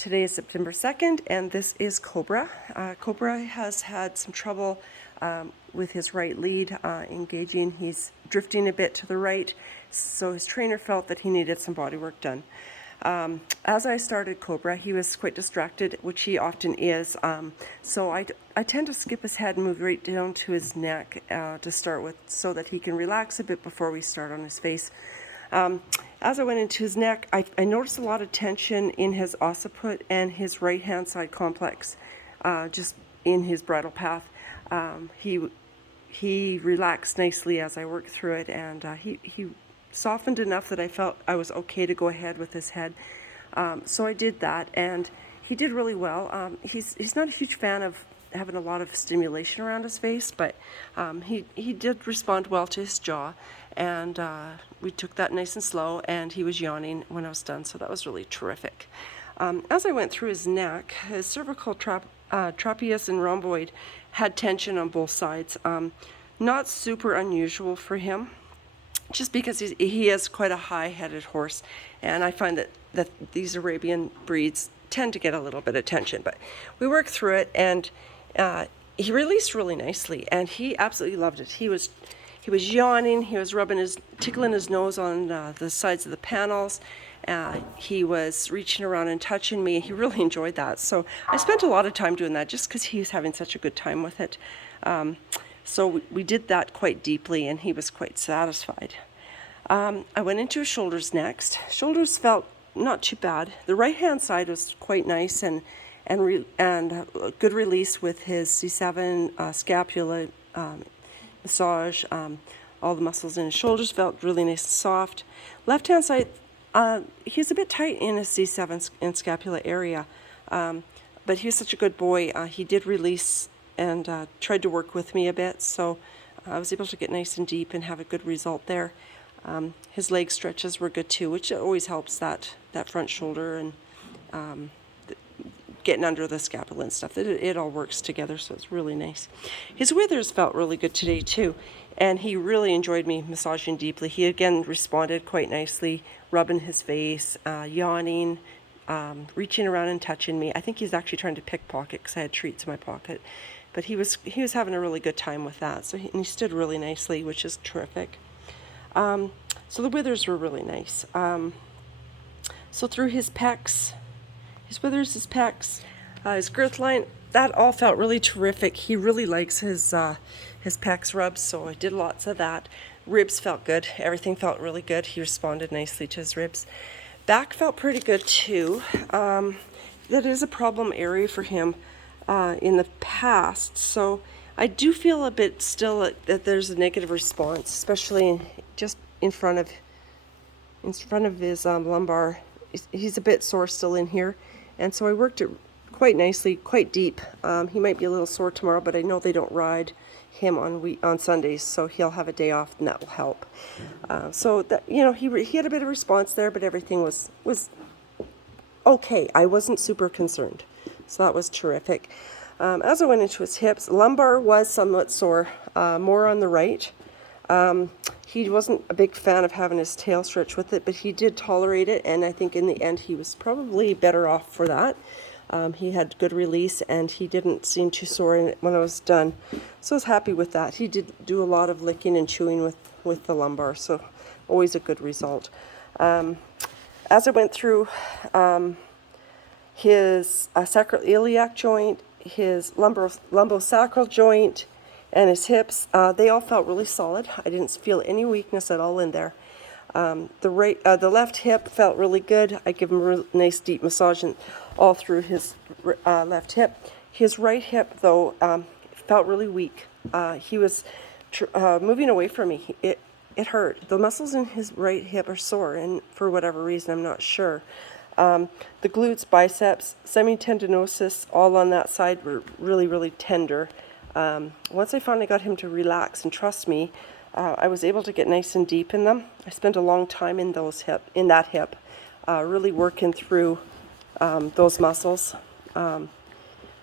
Today is September 2nd, and this is Cobra. Cobra has had some trouble with his right lead engaging. He's drifting a bit to the right, so his trainer felt that he needed some body work done. As I started Cobra, he was quite distracted, which he often is, so I tend to skip his head and move right down to his neck to start with, so that he can relax a bit before we start on his face. As I went into his neck, I noticed a lot of tension in his occiput and his right hand side complex, just in his bridle path. He relaxed nicely as I worked through it, and he softened enough that I felt I was okay to go ahead with his head. So I did that, and he did really well. He's not a huge fan of having a lot of stimulation around his face, but he did respond well to his jaw, and we took that nice and slow, and he was yawning when I was done, so that was really terrific. As I went through his neck, his cervical trapezius and rhomboid had tension on both sides. Not super unusual for him, just because he is quite a high-headed horse, and I find that these Arabian breeds tend to get a little bit of tension, but we worked through it, and he released really nicely, and he absolutely loved it. He was yawning, he was tickling his nose on the sides of the panels. He was reaching around and touching me. He really enjoyed that. So I spent a lot of time doing that just because he was having such a good time with it. So we did that quite deeply, and he was quite satisfied. I went into his shoulders next. Shoulders felt not too bad. The right hand side was quite nice and good release with his C7 scapula massage. All the muscles in his shoulders felt really nice and soft. Left hand side, he's a bit tight in his C7 and scapula area, but he was such a good boy. He did release and tried to work with me a bit, so I was able to get nice and deep and have a good result there. His leg stretches were good too, which always helps that front shoulder and getting under the scapula and stuff. It all works together, so it's really nice. His withers felt really good today too, and he really enjoyed me massaging deeply. He again responded quite nicely, rubbing his face, yawning, reaching around and touching me. I think he's actually trying to pickpocket because I had treats in my pocket, but he was having a really good time with that. So he stood really nicely, which is terrific. So the withers were really nice. So through his pecs, his withers, his pecs, his girth line, that all felt really terrific. He really likes his pecs rubs, so I did lots of that. Ribs felt good. Everything felt really good. He responded nicely to his ribs. Back felt pretty good too. That is a problem area for him in the past, so I do feel a bit still that there's a negative response, especially just in front of his lumbar. He's a bit sore still in here, and so I worked it quite nicely, quite deep. He might be a little sore tomorrow, but I know they don't ride him on Sundays, so he'll have a day off, and that will help. So that, he had a bit of response there, but everything was okay. I wasn't super concerned, so that was terrific. As I went into his hips, lumbar was somewhat sore, more on the right. He wasn't a big fan of having his tail stretch with it, but he did tolerate it, and I think in the end he was probably better off for that. He had good release, and he didn't seem too sore when I was done, so I was happy with that. He did do a lot of licking and chewing with the lumbar, so always a good result. As I went through his sacroiliac joint, his lumbosacral joint, and his hips, they all felt really solid. I didn't feel any weakness at all in there. The left hip felt really good. I give him a nice deep massage all through his left hip. His right hip, though, felt really weak. He was moving away from me. It hurt. The muscles in his right hip are sore, and for whatever reason, I'm not sure. The glutes, biceps, semitendinosus, all on that side were really, really tender. Once I finally got him to relax and trust me, I was able to get nice and deep in them. I spent a long time in that hip, really working through those muscles.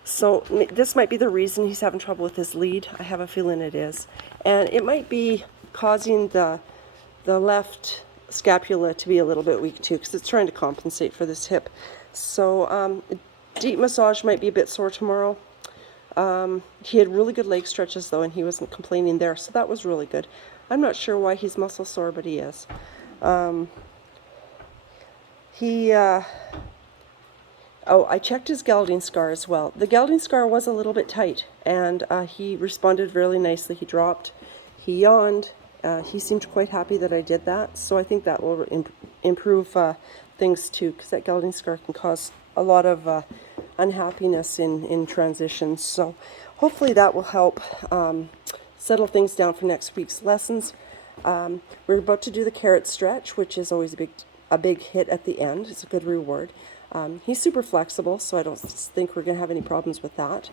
So this might be the reason he's having trouble with his lead. I have a feeling it is, and it might be causing the left scapula to be a little bit weak too, because it's trying to compensate for this hip. So deep massage might be a bit sore tomorrow. He had really good leg stretches though, and he wasn't complaining there, so that was really good. I'm not sure why he's muscle sore, but he is. Oh, I checked his gelding scar as well. The gelding scar was a little bit tight, and he responded really nicely. He dropped, he yawned. He seemed quite happy that I did that, so I think that will improve things too, because that gelding scar can cause a lot of unhappiness in transitions. So hopefully that will help settle things down for next week's lessons. We're about to do the carrot stretch, which is always a big hit at the end. It's a good reward. He's super flexible, so I don't think we're going to have any problems with that.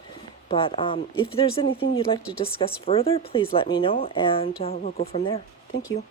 But if there's anything you'd like to discuss further, please let me know, and we'll go from there. Thank you.